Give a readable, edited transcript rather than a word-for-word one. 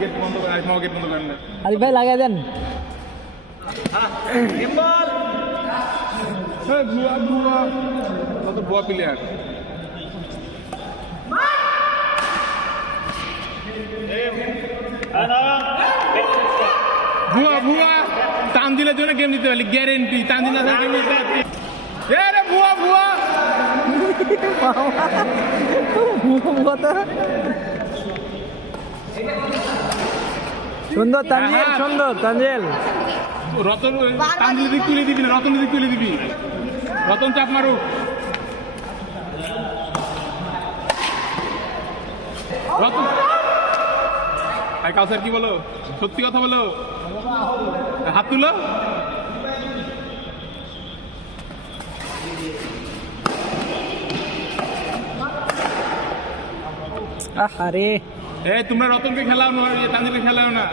Gate বন্ধ করেন, gate বন্ধ করেন না। আরিফ ভাই লাগাই দেন। ভুয়া ভুয়া কত ভুয়া প্লেয়ার। ভুয়া ভুয়া তানজিলের জন্য গেম দিতে পারলি গ্যারেন্টি। তানজিল না গেম দিতে পারতি। রে ভুয়া ভুয়া সুন্দর তানজিল, সুন্দর তানজিল। রতন তানজিল দিক তুলে দিবি না, রতন দিক তুলে দিবি। রতন চাপ মারু। রতন ভাই কাউসার কি বলো, সত্যি কথা বলো, হাত তুলো। আরে তোমরা রতনকে খেলাও না, তানজিলকে খেলাও না।